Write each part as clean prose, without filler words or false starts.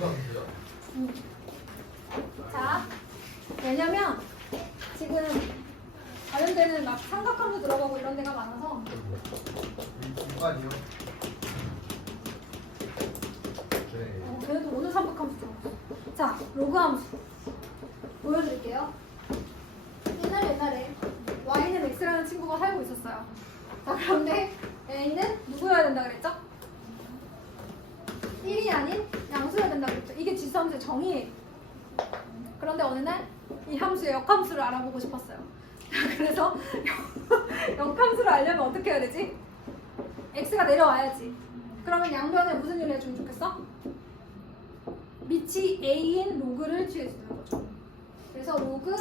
로그함수요? 자, 왜냐면 지금 다른 데는 막 삼각함수 들어가고 이런 데가 많아서 중간이요? 네. 그래도 오늘 삼각함수 들어갔어. 자, 로그함수 보여드릴게요. 옛날에 y는 x라는 친구가 살고 있었어요. 자, 그런데 a는 누구여야 된다 그랬죠? 1이 아닌 양수여야 된다 그랬죠. 이게 지수함수의 정의예요. 그런데 어느 날 이 함수의 역함수를 알아보고 싶었어요. 그래서 역함수를 알려면 어떻게 해야 되지? x가 내려와야지. 그러면 양변에 무슨 요리 해주면 좋겠어? 밑이 a인 로그를 취해주는 거죠. 그래서 로그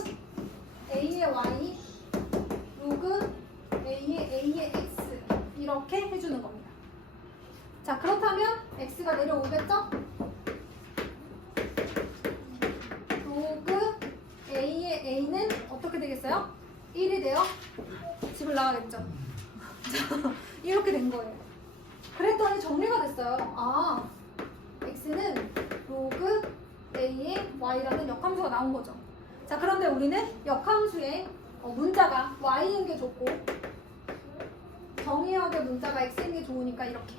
a의 y, 로그 a의 x 이렇게 해주는 겁니다. 자, 그렇다면 x가 내려오겠죠? 로그 a의 a는 어떻게 되겠어요? 1이 돼요? 집을 나가겠죠? 이렇게 된 거예요. 그랬더니 정리가 됐어요. 아, x는 로그 a의 y라는 역함수가 나온 거죠. 자, 그런데 우리는 역함수의 문자가 y인 게 좋고 정의역의 문자가 x인 게 좋으니까 이렇게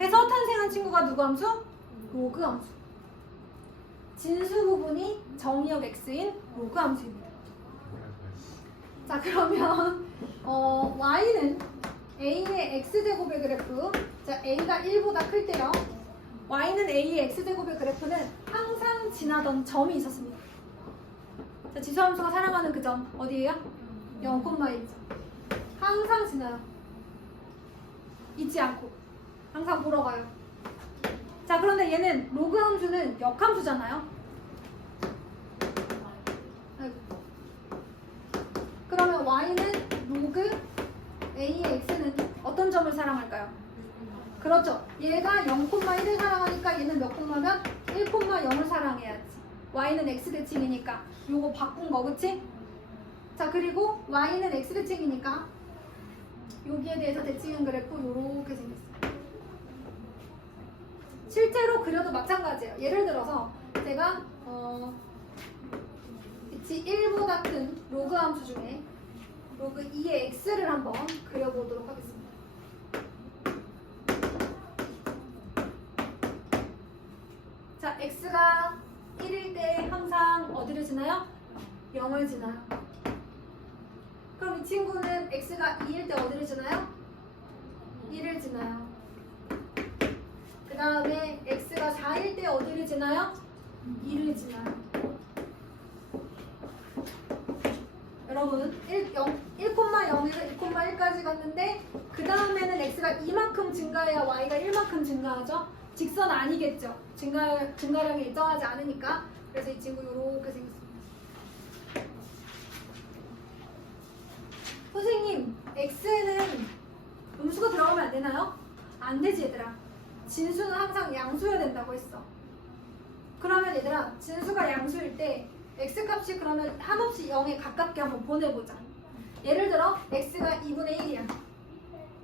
해서 탄생한 친구가 누구 함수? 로그 함수. 진수 부분이 정의역 x인 로그 함수입니다. 자, 그러면 y는 a의 x제곱의 그래프, 자, a가 1보다 클 때요. y는 a의 x제곱의 그래프는 항상 지나던 점이 있었습니다. 자, 지수함수가 사랑하는 그 점 어디예요? 0,1점. 항상 지나요. 잊지 않고 항상 보러 가요. 자, 그런데 얘는 로그 함수는 역함수잖아요. 그러면 y는 로그 a의 x는 어떤 점을 사랑할까요? 그렇죠. 얘가 0,1을 사랑하니까 얘는 몇 콤마면 1,0을 사랑해야지. y는 x 대칭이니까 요거 바꾼 거, 그치? 자, 그리고 y는 x 대칭이니까 여기에 대해서 대칭한 그래프 요렇게 생겼어요. 실제로 그려도 마찬가지예요. 예를 들어서 제가 빛이 1보다 큰 로그 함수 중에 로그 2의 x를 한번 그려보도록 하겠습니다. 자, x가 1일 때 항상 어디를 지나요? 0을 지나요. 그럼 이 친구는 x가 2일 때 어디를 지나요? 1을 지나요. 그 다음에 x가 4일 때 어디를 지나요? 2를 지나요. 여러분 1,0에서 1,1까지 갔는데 그 다음에는 x가 이만큼 증가해야 y가 1만큼 증가하죠? 직선 아니겠죠? 증가량이 일정하지 않으니까. 그래서 이 친구 이렇게 생겼습니다. 선생님, x에는 음수가 들어가면 안 되나요? 안 되지, 얘들아. 진수는 항상 양수여야 된다고 했어. 그러면 얘들아, 진수가 양수일 때 x값이 그러면 한없이 0에 가깝게 한번 보내보자. 예를 들어 x가 2분의 1이야.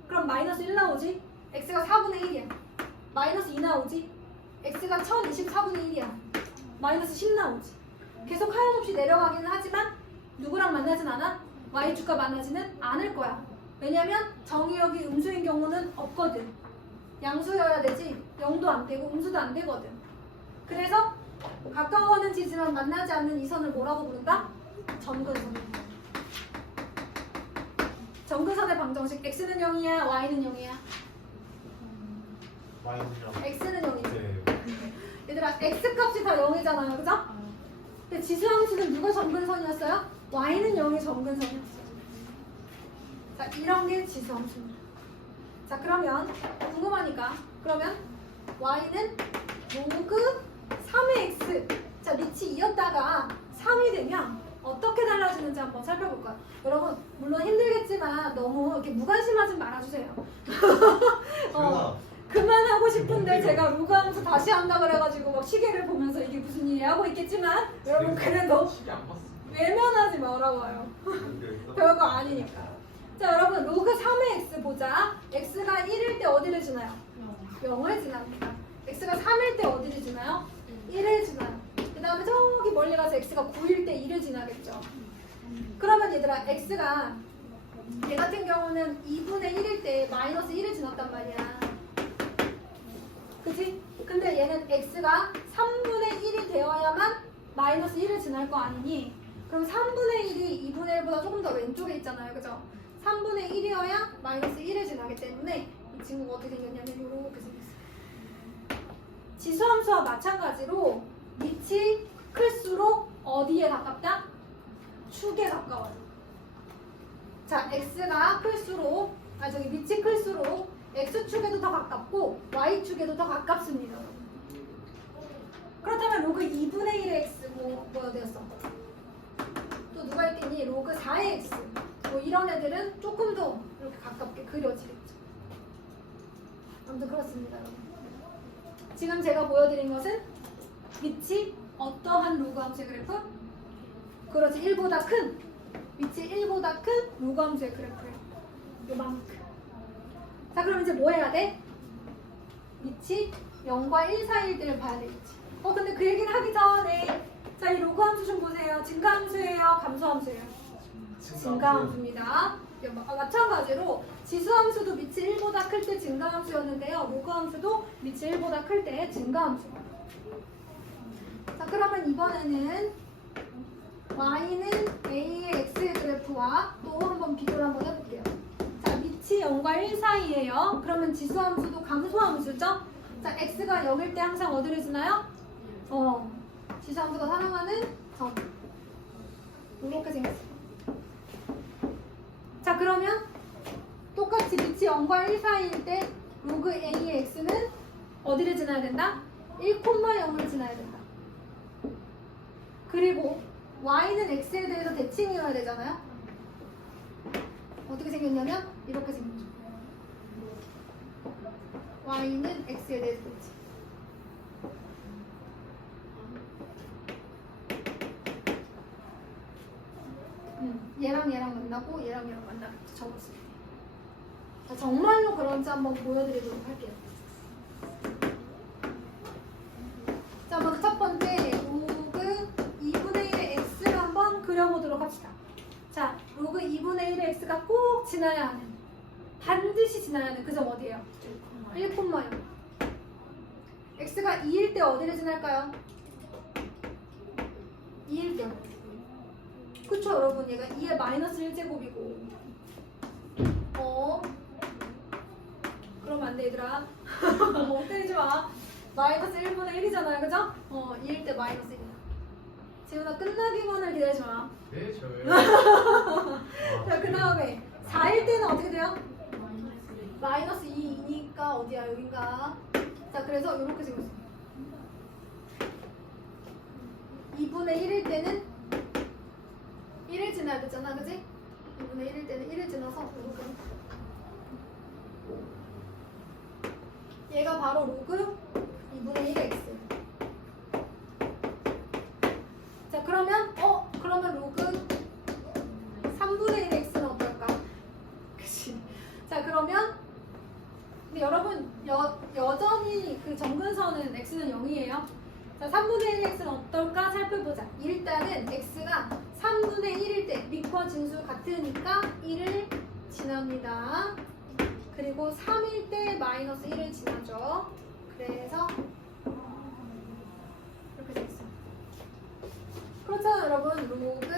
그럼 마이너스 1 나오지? x가 4분의 1이야. 마이너스 2 나오지? x가 1024분의 1이야. 마이너스 10 나오지. 계속 하염없이 내려가기는 하지만 누구랑 만나진 않아? y축과 만나지는 않을 거야. 왜냐면 정의역이 음수인 경우는 없거든. 양수여야 되지 0도 안 되고 음수도 안 되거든. 그래서 가까워는 지지만 만나지 않는 이 선을 뭐라고 부른다? 점근선. 점근선의 방정식 x는 0이야 y는 0이야? x는 0이지. 네. 얘들아 x값이 다 0이잖아요, 그죠? 근데 지수함수는 누가 점근선이었어요? y는 0이 점근선이었어요. 자, 이런 게 지수함수입니다. 자, 그러면 궁금하니까 그러면 y는 로그 3의 x. 자, 밑이 2였다가 3이 되면 어떻게 달라지는지 한번 살펴볼까요? 여러분 물론 힘들겠지만 너무 이렇게 무관심하지 말아주세요. 그만하고 싶은데 제가 로그함수 다시 한다 그래가지고 막 시계를 보면서 이게 무슨 일이야 하고 있겠지만 여러분 그래도 외면하지 말아봐요. 별거 아니니까. 자, 여러분 로그 3의 x 보자. x가 1일 때 어디를 지나요? 0을 지납니다. x가 3일 때 어디를 지나요? 1을 지나요. 그 다음에 저기 멀리 가서 x가 9일 때 2를 지나겠죠. 그러면 얘들아 x가 얘 같은 경우는 2분의 1일 때 마이너스 1을 지났단 말이야. 그치? 근데 얘는 x가 3분의 1이 되어야만 마이너스 1을 지날 거 아니니? 그럼 3분의 1이 2분의 1보다 조금 더 왼쪽에 있잖아요. 그죠? 3분의 1이어야 마이너스 1을 지나기 때문에 이 친구가 어떻게 생겼냐면 이렇게 생겼어요. 지수함수와 마찬가지로 밑이 클수록 어디에 가깝다? 축에 가까워요. 자, x가 클수록, 밑이 클수록 x축에도 더 가깝고 y축에도 더 가깝습니다. 그렇다면 로그 2분의 1의 x 뭐가 되었어? 또 누가 있겠니? 로그 4의 x 뭐 이런 애들은 조금 더 이렇게 가깝게 그려지겠죠. 아무튼 그렇습니다. 여러분. 지금 제가 보여드린 것은 밑이 어떠한 로그 함수의 그래프? 그렇지, 1보다 큰 밑이 1보다 큰 로그 함수의 그래프예요. 요만큼. 자, 그럼 이제 뭐 해야 돼? 밑이 0과 1 사이일 때를 봐야 되겠지. 근데 그 얘기를 하기 전에 자, 이 로그 함수 좀 보세요. 증가함수예요? 감소함수예요? 증가함수입니다. 마찬가지로 지수함수도 밑이 1보다 클 때 증가함수였는데요. 로그함수도 밑이 1보다 클 때 증가함수예요. 자, 그러면 이번에는 y는 a의 x의 그래프와 또 한번 비교를 한번 해볼게요. 자, 밑이 0과 1 사이예요. 그러면 지수함수도 감소함수죠? 자, x가 0일 때 항상 어디를 지나요? 지수함수가 사랑하는 점. 이렇게 생겼어요. 자, 그러면 똑같이 밑이 0과 1 사이일 때 로그 a의 x는 어디를 지나야 된다? 1,0을 지나야 된다. 그리고 y는 x에 대해서 대칭이어야 되잖아요. 어떻게 생겼냐면 이렇게 생겼죠. y는 x에 대해서 대칭. 얘랑 얘랑 만나고 얘랑 얘랑 만나고 적었습니다. 자, 정말로 그런지 한번 보여드리도록 할게요. 자, 먼저 첫 번째 로그 2분의 1의 x를 한번 그려보도록 합시다. 자, 로그 2분의 1의 x가 꼭 지나야 하는, 반드시 지나야 하는 그 점 어디예요? 1,0. x가 2일 때 어디를 지날까요? 2일 때. 그쵸, 여러분? 얘가 2의 마이너스 1제곱이고 그러면 안 돼, 얘들아. 때리지 마. 마이너스 1분의 1이잖아요, 그죠? 2일 때 마이너스 1이야. 지훈아, 끝나기만을 기다리지 마. 네, 저요. 자, 그 다음에 4일 때는 어떻게 돼요? 마이너스 2이니까 어디야? 여긴가? 자, 그래서 이렇게 생겼어. 2분의 1일 때는 1을 지나야 되잖아, 그지? 2분의 1일 때는 1을 지나서 이렇게. 얘가 바로 로그 2분의 1의 x. 자, 그러면 그러면 로그 3분의 1의 x는 어떨까? 그치? 자, 그러면 근데 여러분 여전히 그 정근선은 x는 0이에요. 자, 3분의 1의 x는 어떨까 살펴보자. 일단은 x가 3분의 1일 때 밑과 진수 같으니까 1을 지납니다. 그리고 3일 때 마이너스 1을 지나죠. 그래서 이렇게 됐어요. 그렇잖아요, 여러분. 로그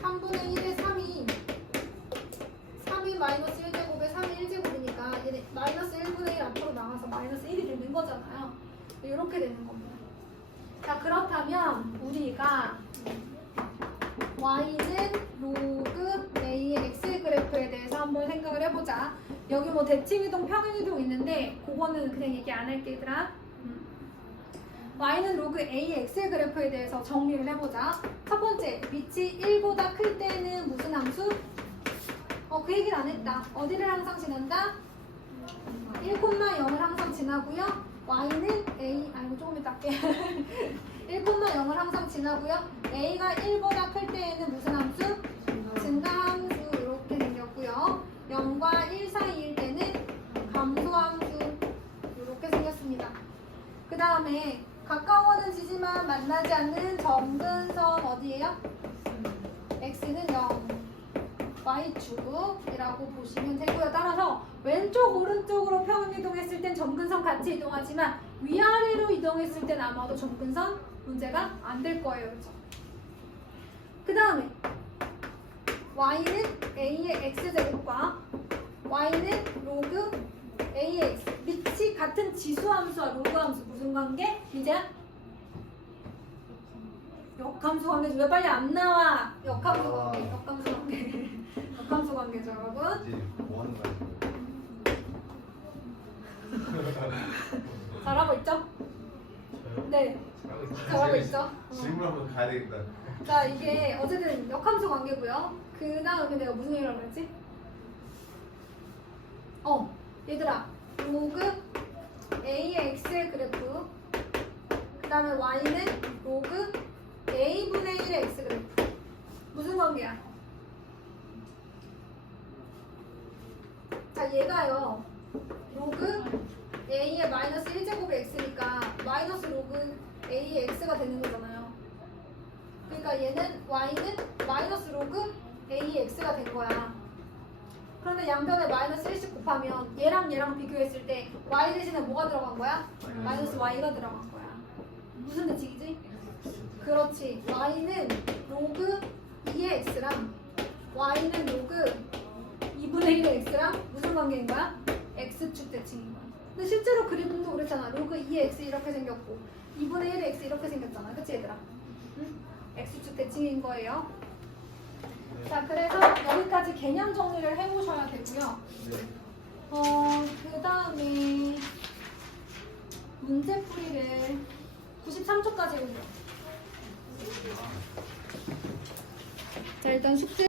3분의 1의 3이 마이너스 1제곱에 3이 1제곱이니까 얘네 마이너스 1분의 1 앞으로 나가서 마이너스 1이 되는 거잖아요. 이렇게 되는 겁니다. 자, 그렇다면 우리가 y는 로그 a의 x 그래프에 대해서 한번 생각을 해보자. 여기 뭐 대칭이동, 평행이동 있는데 그거는 그냥 얘기 안 할게, 얘들아. y는 로그 a의 x 그래프에 대해서 정리를 해보자. 첫 번째, 밑이 1보다 클 때는 무슨 함수? 그 얘기를 안 했다. 어디를 항상 지난다? 1,0을 항상 지나고요. y는 a, 조금 이따 할게. 1,0을 항상 지나고요. a가 1보다 클 때에는 무슨 함수? 증가함수. 이렇게 생겼고요. 0과 1 사이일 때는 감소함수. 이렇게 생겼습니다. 다음에 가까워는 지지만 만나지 않는 점근선 어디예요? x는 0, y축이라고 보시면 되고요. 따라서 왼쪽 오른쪽으로 평행 이동했을 땐 점근선 같이 이동하지만 위아래로 이동했을 땐 아마도 점근선 문제가 안 될 거예요. 그렇죠? 그 다음에 y는 a의 x제곱과 y는 로그 a의 x 밑이 같은 지수함수와 로그함수 무슨 관계? 이제 역함수 관계죠. 왜 빨리 안 나와? 역함수 관계, 역함수 관계, 역함수 관계죠, 여러분. 이제 뭐 하는 거야? 잘하고 있죠? 네, 잘하고 있죠. 질문 한번 가야 되겠다. 자, 이게 어쨌든 역함수 관계고요. 그 다음에 내가 무슨 얘기를 하려고 했지? 얘들아, 로그 a의 x의 그래프, 그 다음에 y는 로그 a분의 1의 x 그래프. 무슨 관계야? 자, 얘가요, 로그 a의 마이너스 1제곱의 x니까 마이너스 로그 a의 x가 되는 거잖아요. 그러니까 얘는 y는 마이너스 로그 a의 x가 된 거야. 그런데 양변에 마이너스 1씩 곱하면 얘랑 비교했을 때 y 대신에 뭐가 들어간 거야? 마이너스 y가 들어간 거야. 무슨 대칭이지? 그렇지. y는 로그 2의 x랑 y는 로그 2분의 1의 x랑 무슨 관계인 거야? x축 대칭인 거야. 근데 실제로 그림도 그랬잖아. 로그 2의 x 이렇게 생겼고 2분의 1의 x 이렇게 생겼잖아. 그치 얘들아? 응? x축 대칭인 거예요. 자, 그래서 여기까지 개념 정리를 해보셔야 되고요. 그 다음에 문제풀이를 93초까지 해보세요. 자, 일단 숙제